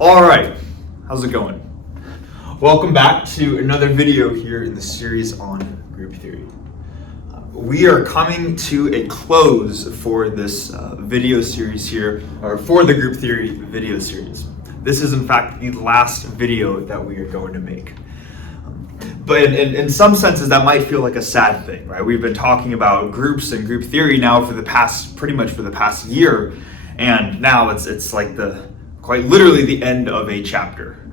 All right, how's it going? Welcome back to another video here in the series on group theory. We are coming to a close for this video series here, or for the group theory video series. This is in fact the last video that we are going to make. But in some senses that might feel like a sad thing, right? We've been talking about groups and group theory now for the past year, and now it's like quite literally the end of a chapter.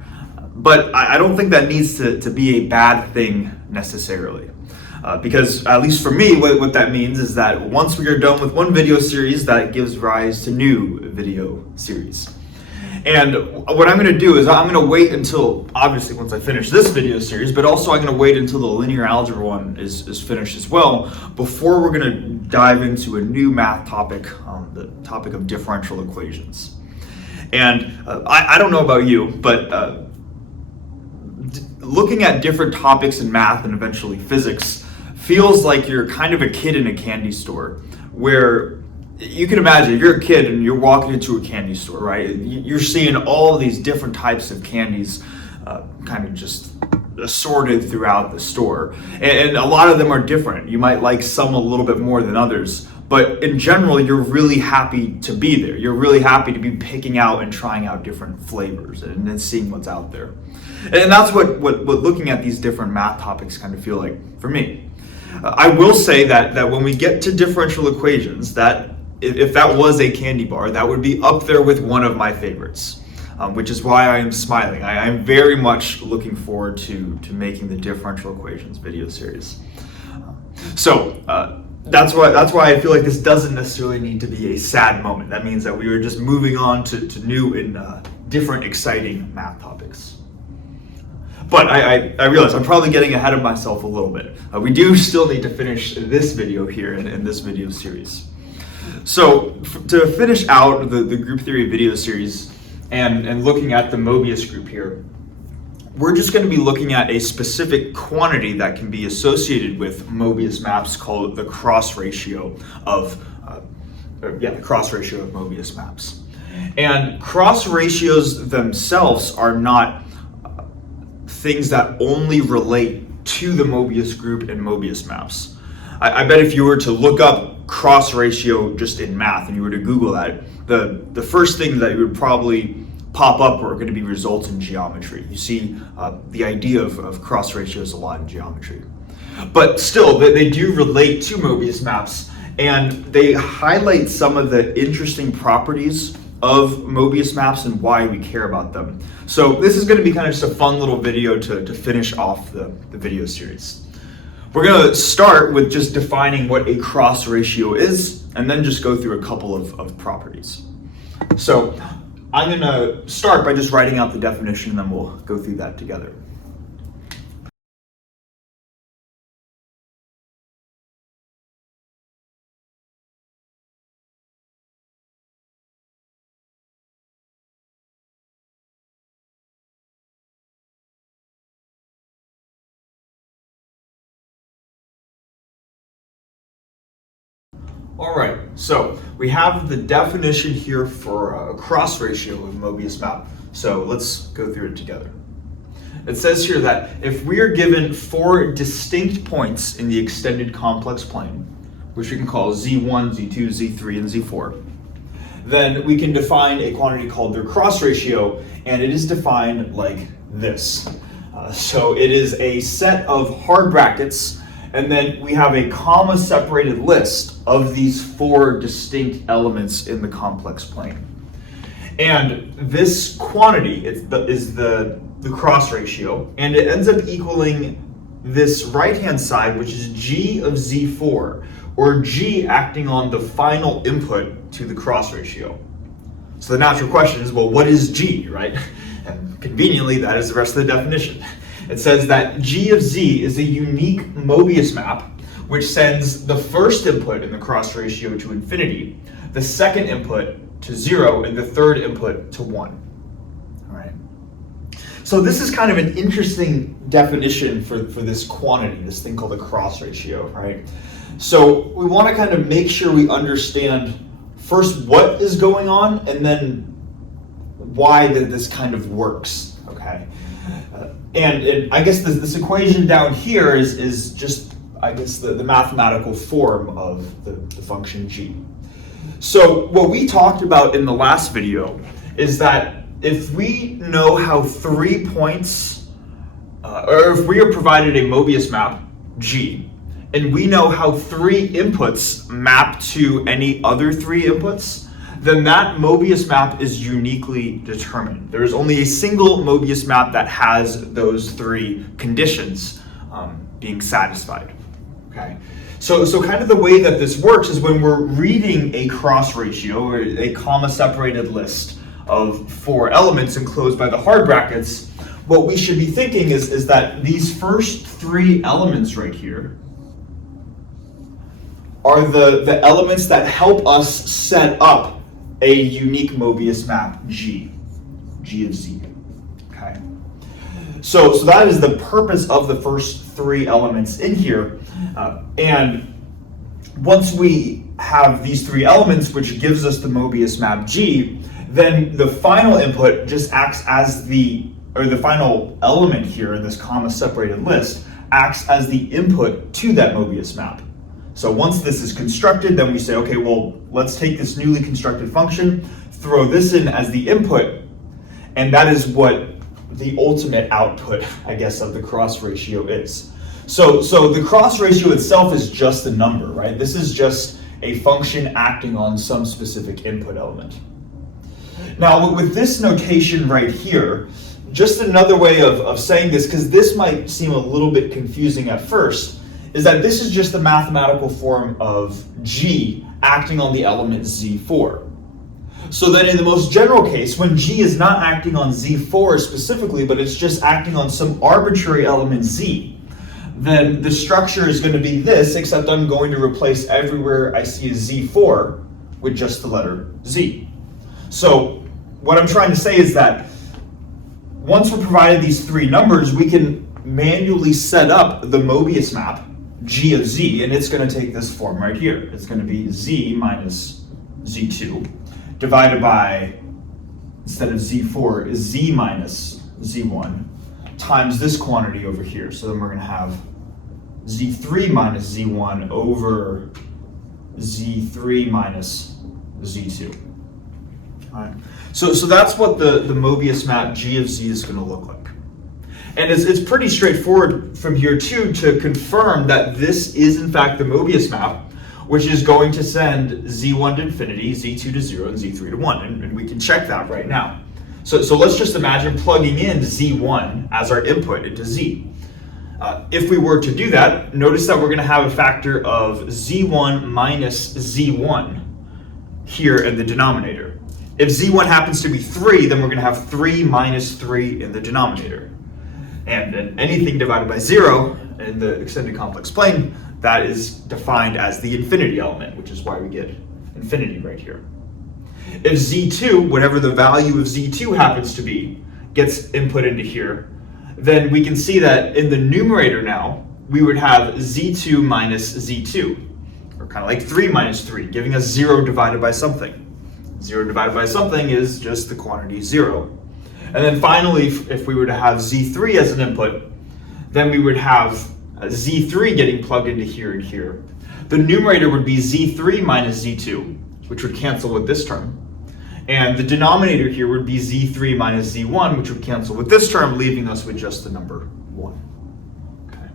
But I don't think that needs to be a bad thing necessarily. Because at least for me, what that means is that once we are done with one video series, that gives rise to new video series. And what I'm going to do is I'm going to wait until, obviously once I finish this video series, but also I'm going to wait until the linear algebra one is finished as well, before we're going to dive into a new math topic, the topic of differential equations. And I don't know about you, but looking at different topics in math and eventually physics feels like you're kind of a kid in a candy store, where you can imagine if you're a kid and you're walking into a candy store, right? You're seeing all these different types of candies kind of just assorted throughout the store. And a lot of them are different. You might like some a little bit more than others, but in general, you're really happy to be there. You're really happy to be picking out and trying out different flavors and then seeing what's out there. And that's what looking at these different math topics kind of feel like for me. I will say that when we get to differential equations, that if that was a candy bar, that would be up there with one of my favorites, which is why I am smiling. I am very much looking forward to making the differential equations video series. So that's why I feel like this doesn't necessarily need to be a sad moment. That means that we are just moving on to new and different exciting math topics. But I realize I'm probably getting ahead of myself a little bit. We do still need to finish this video here in this video series. So to finish out the group theory video series and looking at the Möbius group here, we're just going to be looking at a specific quantity that can be associated with Möbius maps called the cross ratio of Möbius maps. And cross ratios themselves are not things that only relate to the Möbius group and Möbius maps. I bet if you were to look up cross ratio just in math and you were to Google that, the first thing that you would probably pop up are going to be results in geometry. You see the idea of cross ratios a lot in geometry. But still, they do relate to Möbius maps, and they highlight some of the interesting properties of Möbius maps and why we care about them. So this is going to be kind of just a fun little video to finish off the video series. We're going to start with just defining what a cross ratio is, and then just go through a couple of properties. So I'm going to start by just writing out the definition, and then we'll go through that together. All right, so we have the definition here for a cross ratio of Möbius map. So let's go through it together. It says here that if we are given 4 distinct points in the extended complex plane, which we can call Z1, Z2, Z3, and Z4, then we can define a quantity called their cross ratio, and it is defined like this. So it is a set of hard brackets, and then we have a comma-separated list of these 4 distinct elements in the complex plane. And this quantity is the cross ratio, and it ends up equaling this right-hand side, which is G of Z4, or G acting on the final input to the cross ratio. So the natural question is, well, what is G, right? And conveniently, that is the rest of the definition. It says that G of Z is a unique Möbius map which sends the first input in the cross ratio to infinity, the second input to 0, and the third input to 1. All right. So this is kind of an interesting definition for this quantity, this thing called the cross ratio, right? So we want to kind of make sure we understand first what is going on, and then why this kind of works, okay? And I guess this equation down here is just, I guess, the mathematical form of the function g. So what we talked about in the last video is that if we know how 3 points, or if we are provided a Möbius map g, and we know how 3 inputs map to any other 3 inputs, then that Möbius map is uniquely determined. There is only a single Möbius map that has those 3 conditions being satisfied. Okay, so kind of the way that this works is when we're reading a cross ratio or a comma-separated list of 4 elements enclosed by the hard brackets, what we should be thinking is that these first 3 elements right here are the elements that help us set up a unique Möbius map G of Z. Okay. So that is the purpose of the first 3 elements in here, and once we have these 3 elements, which gives us the Möbius map G, then the final input just acts as the final element here in this comma-separated list acts as the input to that Möbius map. So once this is constructed, then we say, okay, well, let's take this newly constructed function, throw this in as the input, and that is what the ultimate output, I guess, of the cross ratio is. So the cross ratio itself is just a number, right? This is just a function acting on some specific input element. Now, with this notation right here, just another way of saying this, because this might seem a little bit confusing at first, is that this is just the mathematical form of G acting on the element Z4. So then in the most general case, when G is not acting on Z4 specifically, but it's just acting on some arbitrary element Z, then the structure is going to be this, except I'm going to replace everywhere I see a Z4 with just the letter Z. So what I'm trying to say is that once we're provided these 3 numbers, we can manually set up the Möbius map G of Z, and it's going to take this form right here. It's going to be Z minus Z2 divided by, instead of Z4, is Z minus Z1 times this quantity over here. So then we're going to have Z3 minus Z1 over Z3 minus Z2. All right. So that's what the Möbius map G of Z is going to look like. And it's pretty straightforward from here too to confirm that this is in fact the Möbius map, which is going to send Z1 to infinity, Z2 to 0, and Z3 to 1. And we can check that right now. So let's just imagine plugging in Z1 as our input into Z. If we were to do that, notice that we're going to have a factor of Z1 minus Z1 here in the denominator. If Z1 happens to be 3, then we're going to have 3 minus 3 in the denominator. And then anything divided by 0 in the extended complex plane, that is defined as the infinity element, which is why we get infinity right here. If Z2, whatever the value of Z2 happens to be, gets input into here, then we can see that in the numerator now, we would have Z2 minus Z2, or kind of like 3 minus 3, giving us 0 divided by something. 0 divided by something is just the quantity 0. And then finally, if we were to have Z3 as an input, then we would have Z3 getting plugged into here and here. The numerator would be Z3 minus Z2, which would cancel with this term. And the denominator here would be Z3 minus Z1, which would cancel with this term, leaving us with just the number 1. Okay.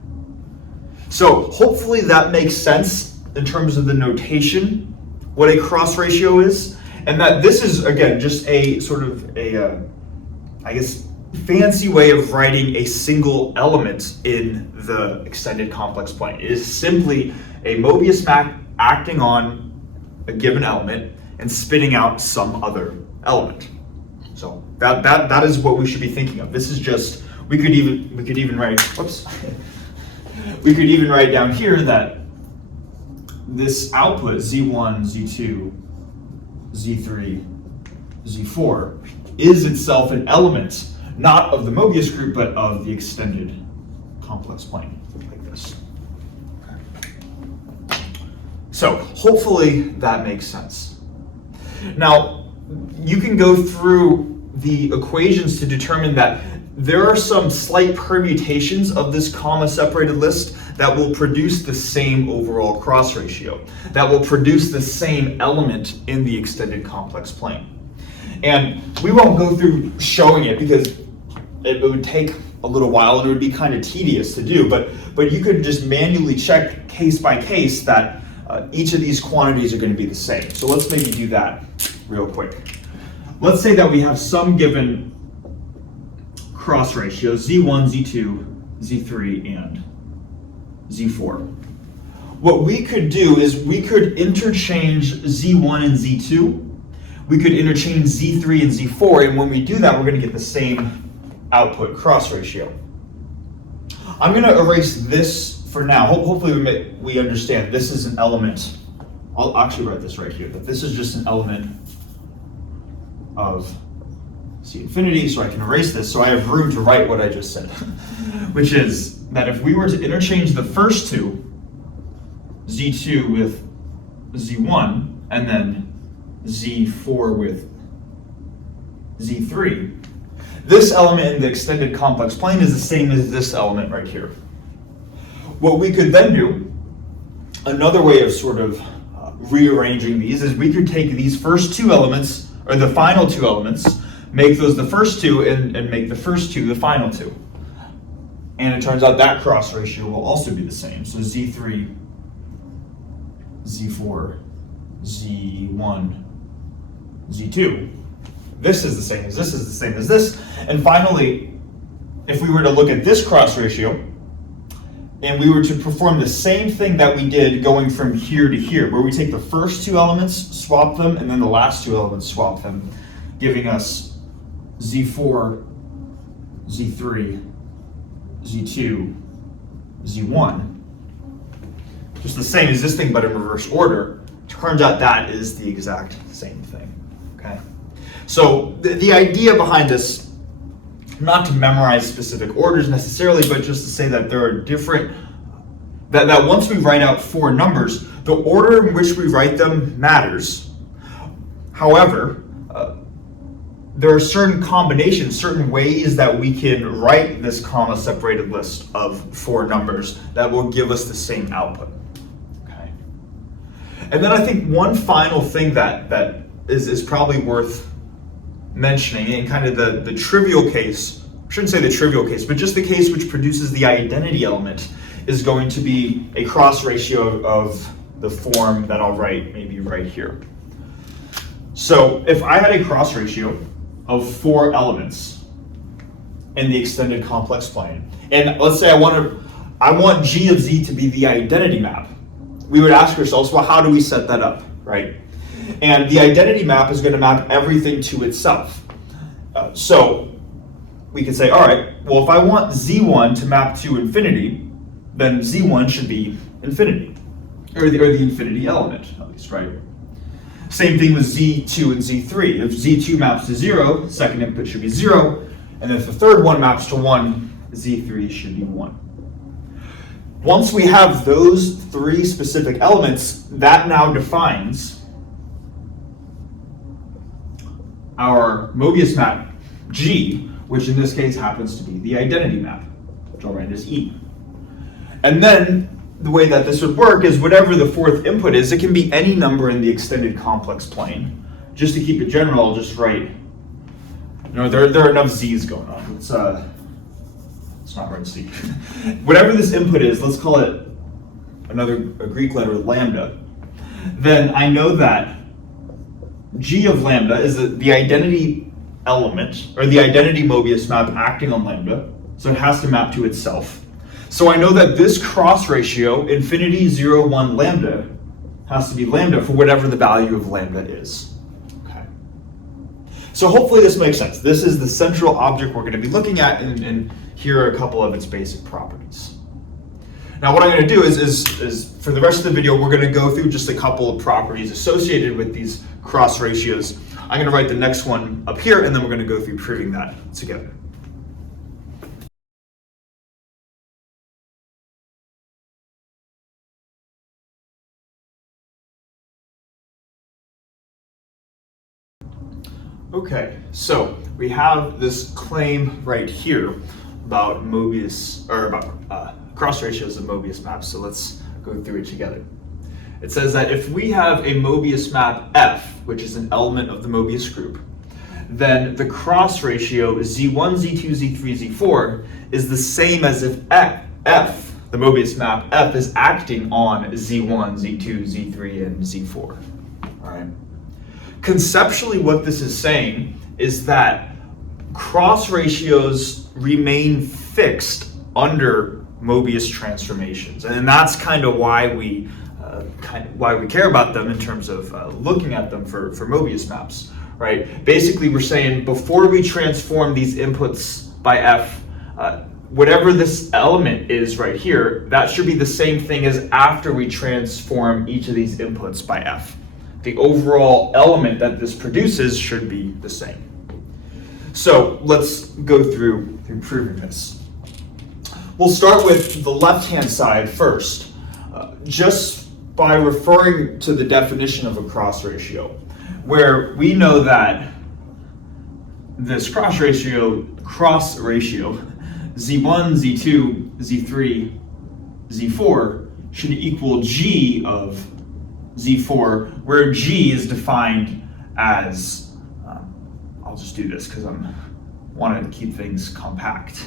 So hopefully that makes sense in terms of the notation, what a cross ratio is, and that this is, again, just a sort of I guess, fancy way of writing a single element in the extended complex plane. It is simply a Möbius map acting on a given element and spitting out some other element. So that is what we should be thinking of. This is just, we could even write, whoops, we could even write down here that this output Z1, Z2, Z3, Z4 is itself an element, not of the Möbius group, but of the extended complex plane, like this. Okay. So hopefully that makes sense. Now, you can go through the equations to determine that there are some slight permutations of this comma-separated list that will produce the same overall cross ratio, that will produce the same element in the extended complex plane. And we won't go through showing it because it would take a little while and it would be kind of tedious to do, but you could just manually check case by case that each of these quantities are going to be the same. So let's maybe do that real quick. Let's say that we have some given cross ratio, Z1, Z2, Z3, and Z4. What we could do is we could interchange Z1 and Z2. We could interchange Z3 and Z4, and when we do that, we're going to get the same output cross ratio. I'm going to erase this for now. Hopefully we understand this is an element. I'll actually write this right here, that this is just an element of C infinity, so I can erase this, so I have room to write what I just said, which is that if we were to interchange the first two, Z2 with Z1, and then Z4 with Z3, this element in the extended complex plane is the same as this element right here. What we could then do, another way of sort of rearranging these, is we could take these first two elements, or the final two elements, make those the first two, and make the first two the final two. And it turns out that cross ratio will also be the same. So Z3, Z4, Z1, Z2. This is the same as this is the same as this. And finally, if we were to look at this cross ratio, and we were to perform the same thing that we did going from here to here, where we take the first two elements, swap them, and then the last two elements, swap them, giving us Z4, Z3, Z2, Z1. Just the same as this thing, but in reverse order. Turns out that is the exact same thing, okay? So the idea behind this, not to memorize specific orders necessarily, but just to say that there are different, that once we write out four numbers, the order in which we write them matters. However, there are certain combinations, certain ways that we can write this comma-separated list of four numbers that will give us the same output. Okay. And then I think one final thing that is probably worth mentioning, in kind of the trivial case, I shouldn't say the trivial case, but just the case which produces the identity element, is going to be a cross ratio of the form that I'll write maybe right here. So if I had a cross ratio of four elements in the extended complex plane, and let's say I want G of Z to be the identity map, we would ask ourselves, well, how do we set that up, right? And the identity map is going to map everything to itself. So we could say, all right, well, if I want Z1 to map to infinity, then Z1 should be infinity, or the infinity element, at least, right? Same thing with Z2 and Z3. If Z2 maps to 0, the second input should be 0, and if the third one maps to 1, Z3 should be 1. Once we have those three specific elements, that now defines our Möbius map G, which in this case happens to be the identity map, which I'll write as E. And then the way that this would work is whatever the fourth input is, it can be any number in the extended complex plane. Just to keep it general, I'll just write, there are enough Z's going on. Let's not write C. Whatever this input is, let's call it a Greek letter, lambda. Then I know that G of lambda is the identity element, or the identity Möbius map acting on lambda, so it has to map to itself. So I know that this cross ratio, infinity 0, 1, lambda, has to be lambda for whatever the value of lambda is. Okay. So hopefully this makes sense. This is the central object we're going to be looking at, and here are a couple of its basic properties. Now what I'm going to do is for the rest of the video, we're going to go through just a couple of properties associated with these cross ratios. I'm going to write the next one up here, and then we're going to go through proving that together. Okay, so we have this claim right here about Möbius, or about cross ratios of Möbius maps. So let's go through it together. It says that if we have a Möbius map F, which is an element of the Möbius group, then the cross ratio Z1, Z2, Z3, Z4 is the same as if F, the Möbius map F, is acting on Z1, Z2, Z3, and Z4. All right. Conceptually, what this is saying is that cross ratios remain fixed under Möbius transformations, and that's kind of why we care about them in terms of looking at them for Möbius maps, right? Basically, we're saying before we transform these inputs by F, whatever this element is right here, that should be the same thing as after we transform each of these inputs by F. The overall element that this produces should be the same. So let's go through proving this. We'll start with the left-hand side first, just by referring to the definition of a cross ratio, where we know that this cross ratio Z1, Z2, Z3, Z4 should equal G of Z4, where G is defined as, I'll just do this because I want to keep things compact.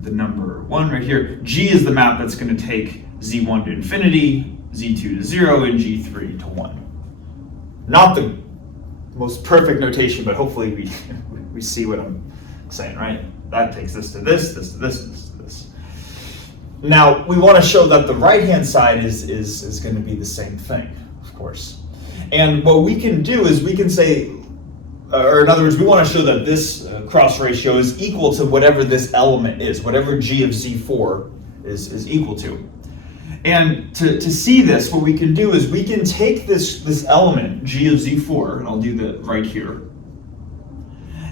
The number 1 right here, G is the map that's going to take Z1 to infinity, Z2 to 0, and G3 to 1. Not the most perfect notation, but hopefully we see what I'm saying, right? That takes this to this, this to this, this to this. Now, we want to show that the right-hand side is going to be the same thing, of course. And what we can do is we can say, or in other words, we want to show that this cross ratio is equal to whatever this element is, whatever G of Z4 is equal to. And to see this, what we can do is we can take this element, G of Z4, and I'll do that right here,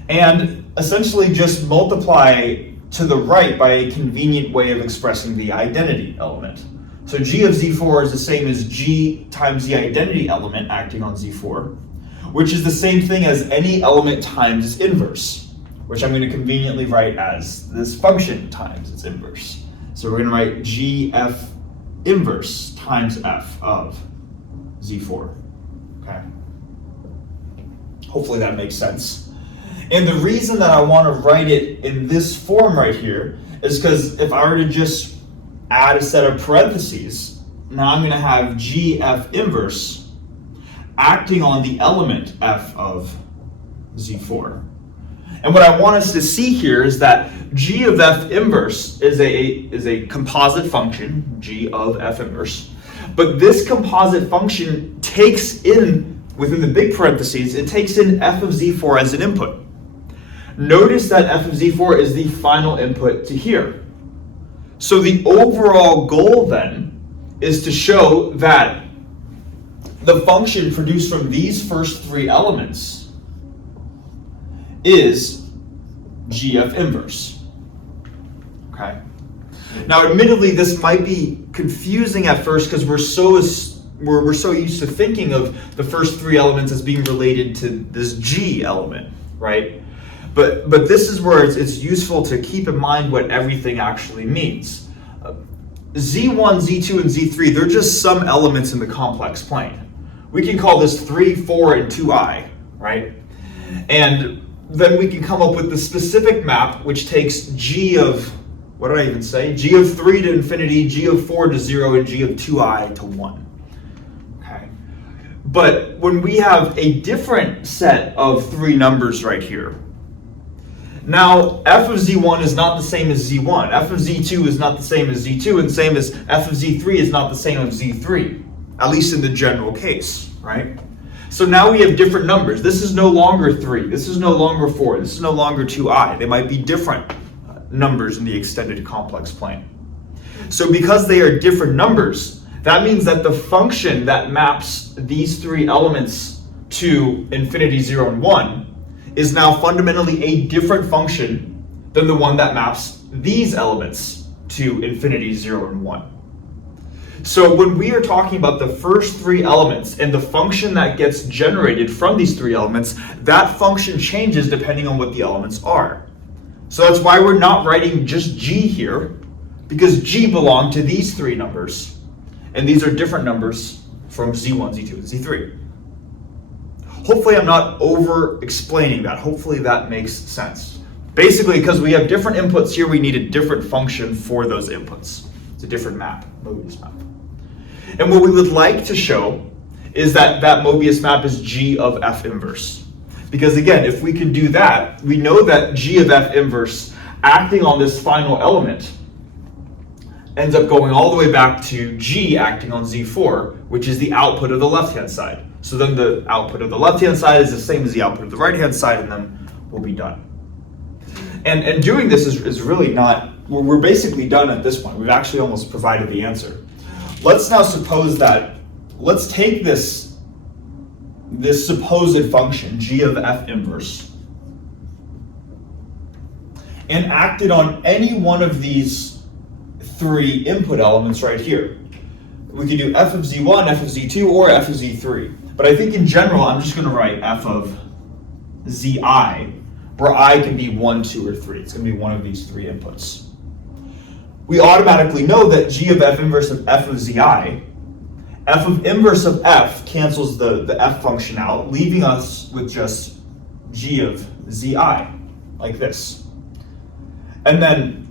and essentially just multiply to the right by a convenient way of expressing the identity element. So G of Z4 is the same as G times the identity element acting on Z4, which is the same thing as any element times its inverse, which I'm going to conveniently write as this function times its inverse. So we're going to write GF inverse times F of Z4. Okay. Hopefully that makes sense. And the reason that I want to write it in this form right here is because if I were to just add a set of parentheses, now I'm going to have GF inverse acting on the element F of Z4. And what I want us to see here is that G of F inverse is a composite function, G of F inverse. But this composite function takes in, within the big parentheses, it takes in F of Z4 as an input. Notice that F of Z4 is the final input to here. So the overall goal then is to show that the function produced from these first three elements is GF inverse. Okay. Now, admittedly, this might be confusing at first because we're so used to thinking of the first three elements as being related to this G element, right? But this is where it's useful to keep in mind what everything actually means. Z1, Z2, and Z3, they're just some elements in the complex plane. We can call this 3, 4, and 2i, right? And then we can come up with the specific map, which takes G of, what did I even say? G of 3 to infinity, G of 4 to 0, and G of 2i to 1. Okay. But when we have a different set of three numbers right here, now F of Z1 is not the same as Z1. F of Z2 is not the same as Z2, and same as F of Z3 is not the same as Z3, at least in the general case, right? So now we have different numbers. This is no longer 3. This is no longer 4. This is no longer 2i. They might be different numbers in the extended complex plane. So because they are different numbers, that means that the function that maps these three elements to infinity, 0, and 1 is now fundamentally a different function than the one that maps these elements to infinity, 0, and 1. So when we are talking about the first three elements and the function that gets generated from these three elements, that function changes depending on what the elements are. So that's why we're not writing just g here, because g belong to these three numbers, and these are different numbers from z1, z2, and z3. Hopefully I'm not over explaining that. Hopefully that makes sense. Basically, because we have different inputs here, we need a different function for those inputs. It's a different map, Möbius map. And what we would like to show is that that Möbius map is g of f inverse. Because again, if we can do that, we know that g of f inverse acting on this final element ends up going all the way back to g acting on z4, which is the output of the left-hand side. So then the output of the left-hand side is the same as the output of the right-hand side, and then we'll be done. And doing this is really not, we're basically done at this point. We've actually almost provided the answer. Let's now suppose that, let's take this supposed function, g of f inverse, and act it on any one of these three input elements right here. We could do f of z1, f of z2, or f of z3. But I think in general, I'm just going to write f of zi, where I can be 1, 2, or 3. It's going to be one of these three inputs. We automatically know that g of f inverse of f of zi, f of inverse of f cancels the f function out, leaving us with just g of zi, like this. And then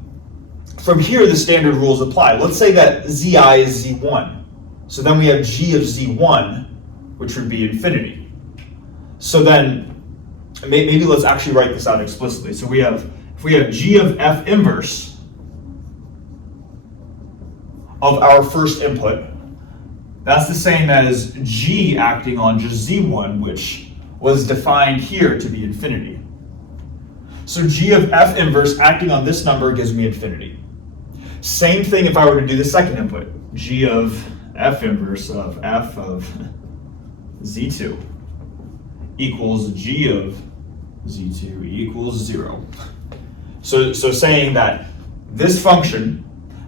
from here, the standard rules apply. Let's say that zi is z1. So then we have g of z1, which would be infinity. So then, maybe let's actually write this out explicitly. So if we have g of f inverse of our first input, that's the same as g acting on just z1, which was defined here to be infinity. So g of f inverse acting on this number gives me infinity. Same thing if I were to do the second input, g of f inverse of f of z2 equals g of z2 equals 0. So saying that this function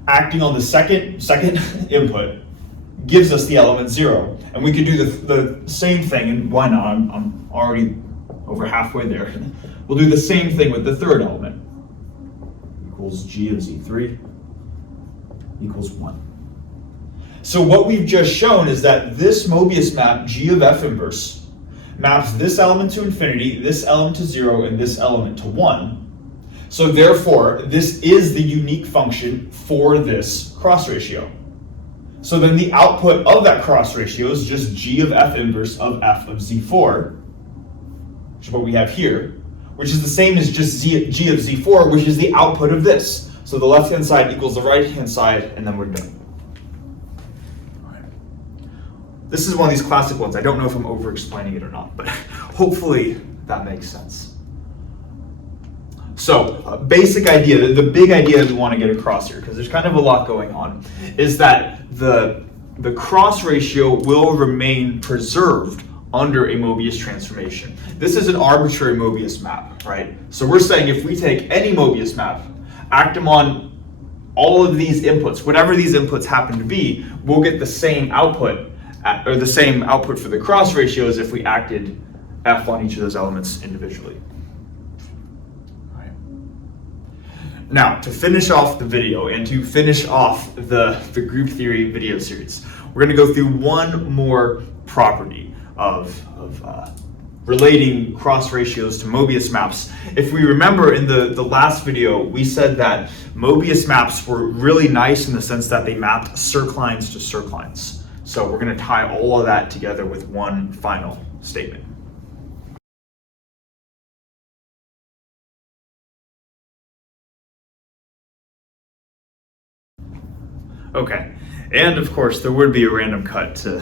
acting on the second input gives us the element 0. And we could do the same thing, and why not? I'm already over halfway there. We'll do the same thing with the third element. Equals g of z3 equals 1. So what we've just shown is that this Möbius map, g of f inverse, maps this element to infinity, this element to 0, and this element to 1. So therefore, this is the unique function for this cross ratio. So then the output of that cross ratio is just g of f inverse of f of z4, which is what we have here, which is the same as just g of z4, which is the output of this. So the left-hand side equals the right-hand side, and then we're done. This is one of these classic ones. I don't know if I'm over-explaining it or not, but hopefully that makes sense. So, basic idea, the big idea that we want to get across here, because there's kind of a lot going on, is that the cross ratio will remain preserved under a Möbius transformation. This is an arbitrary Möbius map, right? So we're saying if we take any Möbius map, act them on all of these inputs, whatever these inputs happen to be, we'll get the same output, or the same output for the cross ratio as if we acted f on each of those elements individually. Now, to finish off the video and to finish off the group theory video series, we're going to go through one more property of relating cross ratios to Möbius maps. If we remember in the last video, we said that Möbius maps were really nice in the sense that they mapped circlines to circlines. So we're going to tie all of that together with one final statement. Okay, and of course there would be a random cut to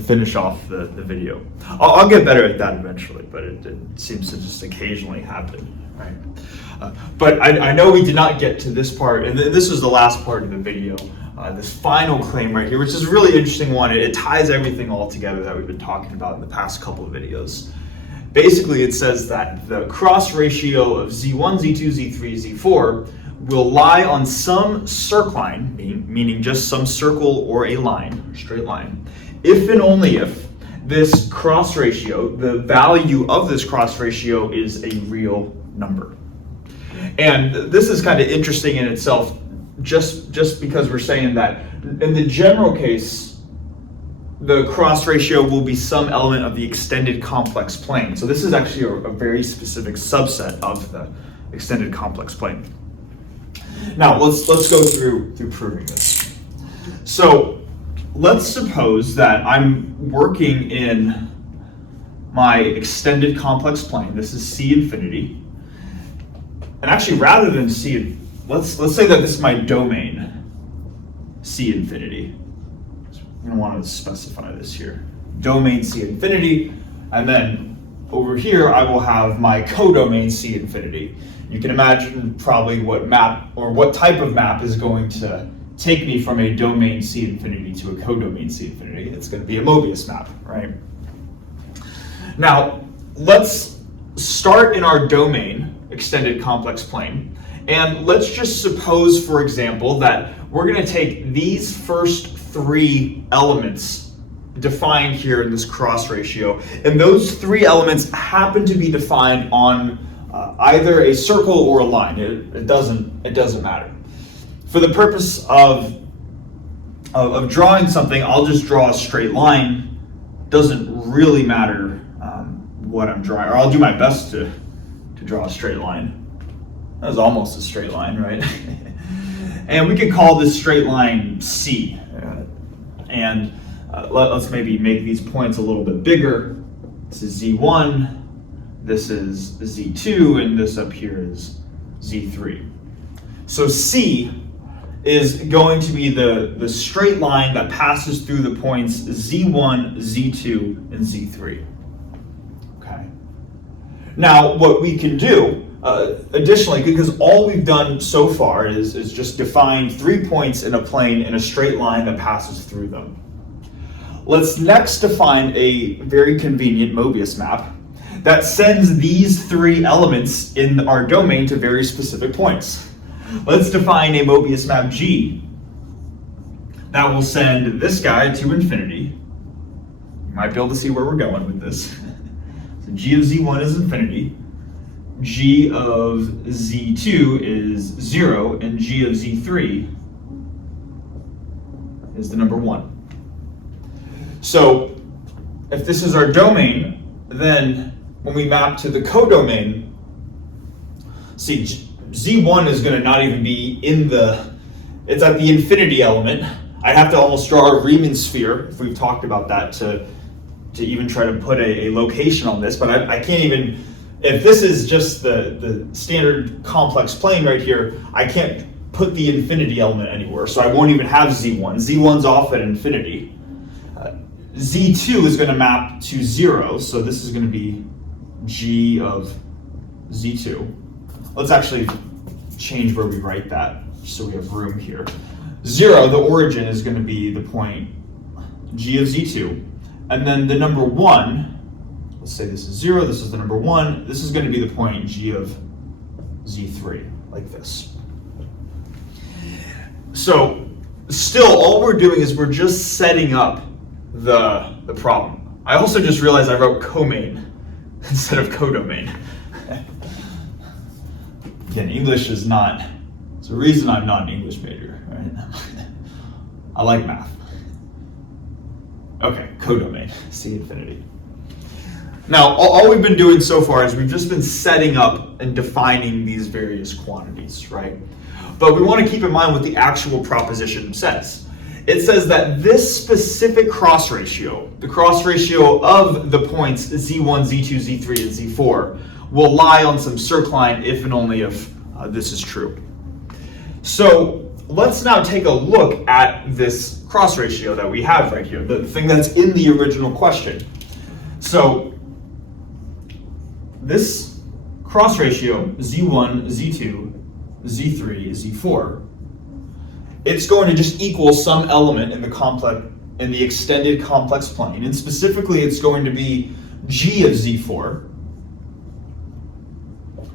finish off the video. I'll get better at that eventually, but it seems to just occasionally happen, right? But I know we did not get to this part, and this was the last part of the video, this final claim right here, which is a really interesting one. It ties everything all together that we've been talking about in the past couple of videos. Basically, it says that the cross ratio of z1, z2, z3, z4 will lie on some circline, meaning just some circle or a line, straight line, if and only if this cross ratio, the value of this cross ratio, is a real number. And this is kind of interesting in itself, just because we're saying that in the general case, the cross ratio will be some element of the extended complex plane. So this is actually a very specific subset of the extended complex plane. Now let's go through proving this. So let's suppose that I'm working in my extended complex plane. This is C infinity. And actually, rather than C, let's say that this is my domain, C infinity. I'm going to want to specify this here. Domain C infinity, and then over here I will have my codomain C infinity. You can imagine probably what map or what type of map is going to take me from a domain C infinity to a codomain C infinity. It's going to be a Möbius map, right? Now, let's start in our domain extended complex plane, and let's just suppose, for example, that we're going to take these first three elements defined here in this cross ratio, and those three elements happen to be defined on either a circle or a line. It doesn't matter. For the purpose of drawing something, I'll just draw a straight line. Doesn't really matter what I'm drawing, or I'll do my best to draw a straight line. That was almost a straight line, right? And we could call this straight line C. And let's maybe make these points a little bit bigger. This is Z1, this is Z2, and this up here is Z3. So C is going to be the straight line that passes through the points Z1, Z2, and Z3. Okay. Now, what we can do, additionally, because all we've done so far is just define 3 points in a plane in a straight line that passes through them. Let's next define a very convenient Möbius map that sends these three elements in our domain to very specific points. Let's define a Möbius map G that will send this guy to infinity. You might be able to see where we're going with this. So G of Z1 is infinity, G of Z2 is 0, and G of Z3 is the number 1. So if this is our domain, then when we map to the codomain, see, Z1 is going to not even be it's at the infinity element. I'd have to almost draw a Riemann sphere, if we've talked about that, to even try to put a location on this, but I can't even, if this is just the standard complex plane right here, I can't put the infinity element anywhere, so I won't even have Z1. Z1's off at infinity. Z2 is going to map to 0, so this is going to be G of Z2. Let's actually change where we write that so we have room here. 0, the origin, is going to be the point G of Z2. And then the number 1, let's say this is 0, this is the number 1, this is going to be the point G of Z3, like this. So still, all we're doing is we're just setting up the problem. I also just realized I wrote comain instead of codomain. Again, English is not, it's the reason I'm not an English major, right? I like math. Okay, codomain, C infinity. Now, all we've been doing so far is we've just been setting up and defining these various quantities, right? But we want to keep in mind what the actual proposition says. It says that this specific cross ratio, the cross ratio of the points Z1, Z2, Z3, and Z4, will lie on some circline if and only if this is true. So let's now take a look at this cross ratio that we have right here, the thing that's in the original question. So this cross ratio, Z1, Z2, Z3, Z4, it's going to just equal some element in the extended complex plane, and specifically it's going to be G of Z4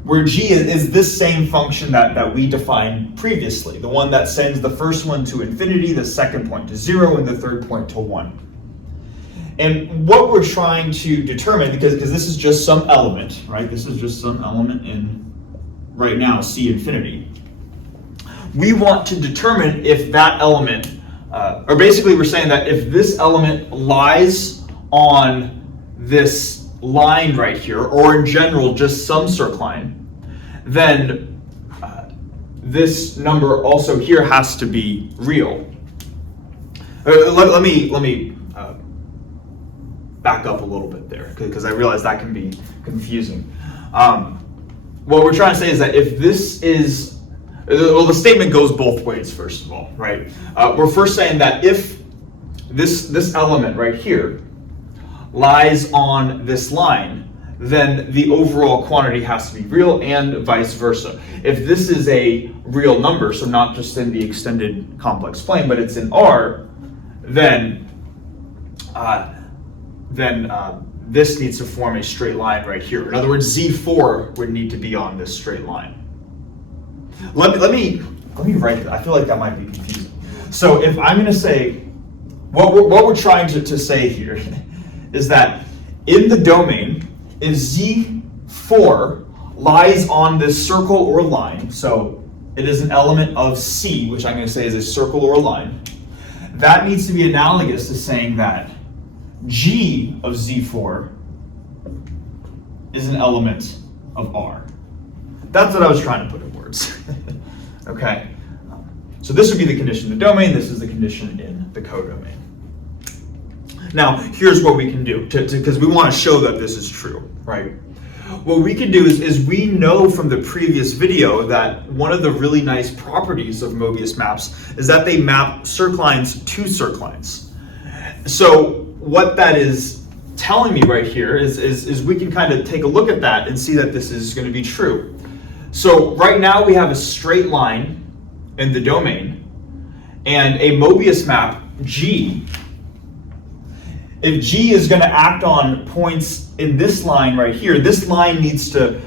where g is this same function that we defined previously, the one that sends the first one to infinity, the second point to 0, and the third point to 1. And what we're trying to determine, because this is just some element, right? This is just some element in, right now, C infinity. We want to determine if that element, or basically we're saying that if this element lies on this line right here, or in general just some circ line, then this number also here has to be real. Let me back up a little bit there, because I realize that can be confusing. What we're trying to say is that if this is, well, the statement goes both ways, first of all, right? We're first saying that if this element right here lies on this line, then the overall quantity has to be real, and vice versa. If this is a real number, so not just in the extended complex plane, but it's in R, then this needs to form a straight line right here. In other words, Z4 would need to be on this straight line. Let me write it. I feel like that might be confusing. So if I'm going to say, what we're trying to say here is that in the domain, if Z4 lies on this circle or line, so it is an element of C, which I'm going to say is a circle or line, that needs to be analogous to saying that G of Z4 is an element of R. That's what I was trying to put in words. Okay, so this would be the condition in the domain, this is the condition in the codomain. Now, here's what we can do, because we want to show that this is true, right? What we can do is we know from the previous video that one of the really nice properties of Möbius maps is that they map circ lines to circ lines. So what that is telling me right here is we can kind of take a look at that and see that this is going to be true. So right now we have a straight line in the domain and a Möbius map G. If G is going to act on points in this line right here, this line needs to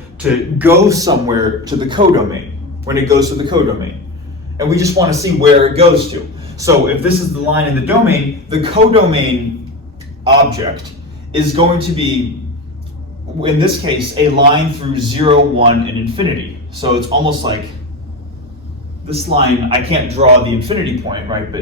go somewhere to the codomain when it goes to the codomain. And we just want to see where it goes to. So if this is the line in the domain, the codomain object is going to be, in this case, a line through 0, 1, and infinity. So it's almost like this line, I can't draw the infinity point, right?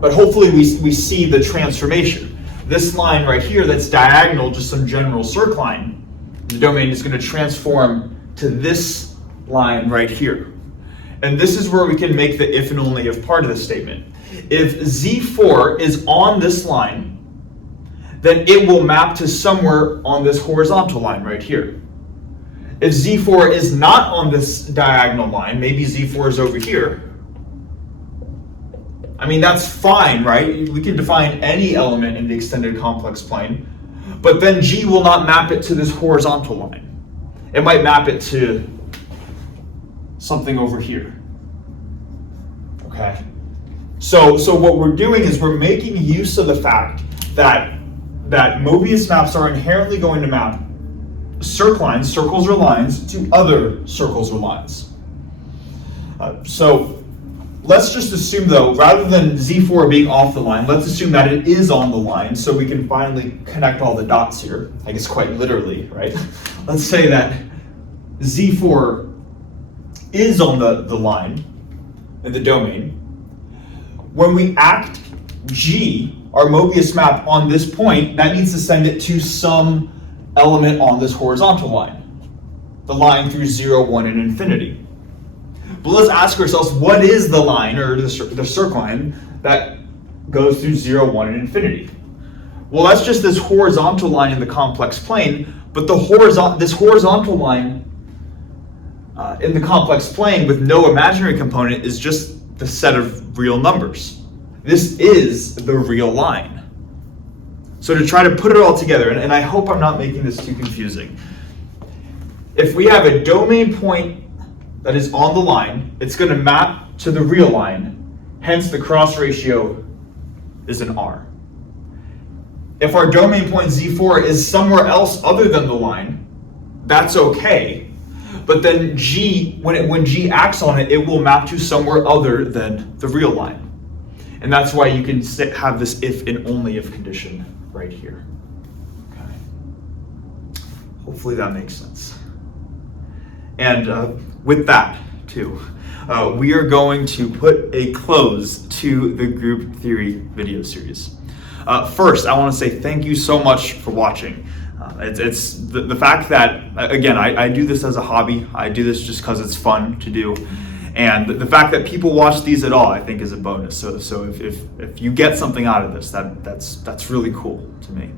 But hopefully we see the transformation. This line right here that's diagonal, just some general circ line, the domain is going to transform to this line right here. And this is where we can make the if and only if part of the statement. If Z4 is on this line, then it will map to somewhere on this horizontal line right here. If Z4 is not on this diagonal line, maybe Z4 is over here, I mean, that's fine, right? We can define any element in the extended complex plane, but then G will not map it to this horizontal line. It might map it to something over here. Okay? So what we're doing is we're making use of the fact that Möbius maps are inherently going to map circ lines, circles or lines, to other circles or lines. So let's just assume, though, rather than Z4 being off the line, let's assume that it is on the line, so we can finally connect all the dots here, I guess quite literally, right? Let's say that Z4 is on the line in the domain. When we act G, our Möbius map on this point, that needs to send it to some element on this horizontal line, the line through 0, 1, and infinity. But let's ask ourselves, what is the line, or the circ line, that goes through 0, 1, and infinity? Well, that's just this horizontal line in the complex plane, but this horizontal line in the complex plane with no imaginary component is just the set of real numbers. This is the real line. So to try to put it all together, and I hope I'm not making this too confusing, if we have a domain point that is on the line, it's going to map to the real line, hence the cross ratio is an R. If our domain point Z4 is somewhere else other than the line, that's okay. But then G, when G acts on it, it will map to somewhere other than the real line. And that's why you can have this if and only if condition right here. Okay. Hopefully that makes sense. And with that, too, we are going to put a close to the group theory video series. First, I want to say thank you so much for watching. It's the fact that, again, I do this as a hobby. I do this just because it's fun to do. And the fact that people watch these at all, I think, is a bonus. So if you get something out of this, that's really cool to me.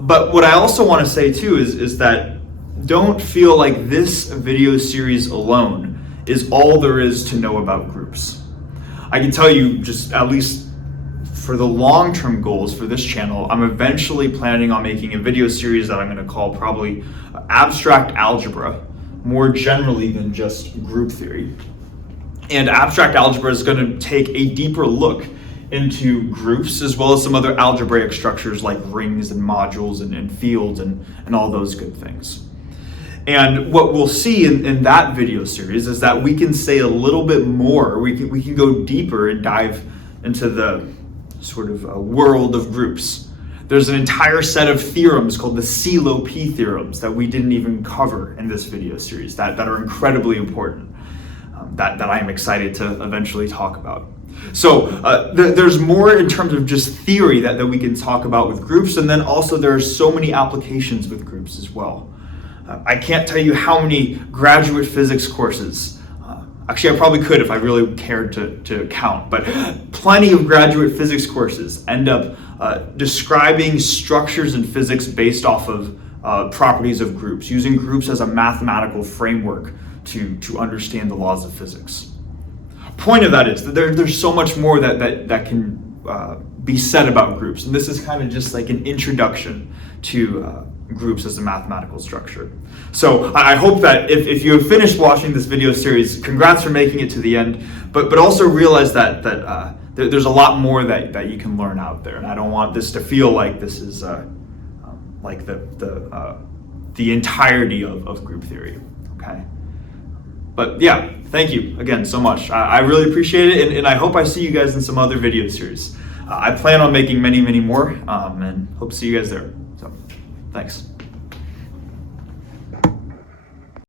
But what I also want to say, too, is that don't feel like this video series alone is all there is to know about groups. I can tell you, just at least for the long-term goals for this channel, I'm eventually planning on making a video series that I'm going to call probably Abstract Algebra, more generally than just group theory. And abstract algebra is going to take a deeper look into groups, as well as some other algebraic structures like rings and modules and fields and all those good things. And what we'll see in that video series is that we can say a little bit more, we can go deeper and dive into the sort of world of groups. There's an entire set of theorems called the CeLO-P theorems that we didn't even cover in this video series that are incredibly important, that I am excited to eventually talk about. So there's more in terms of just theory that we can talk about with groups, and then also there are so many applications with groups as well. I can't tell you how many graduate physics courses, actually I probably could if I really cared to count, but plenty of graduate physics courses end up describing structures in physics based off of properties of groups, using groups as a mathematical framework to understand the laws of physics. Point of that is that there's so much more that can be said about groups, and this is kind of just like an introduction to groups as a mathematical structure. So I hope that if you have finished watching this video series, congrats for making it to the end, but also realize that there's a lot more that you can learn out there, and I don't want this to feel like this is like the entirety of group theory. Okay. But yeah, thank you again so much. I really appreciate it, and I hope I see you guys in some other video series. I plan on making many more, and hope to see you guys there. So, thanks.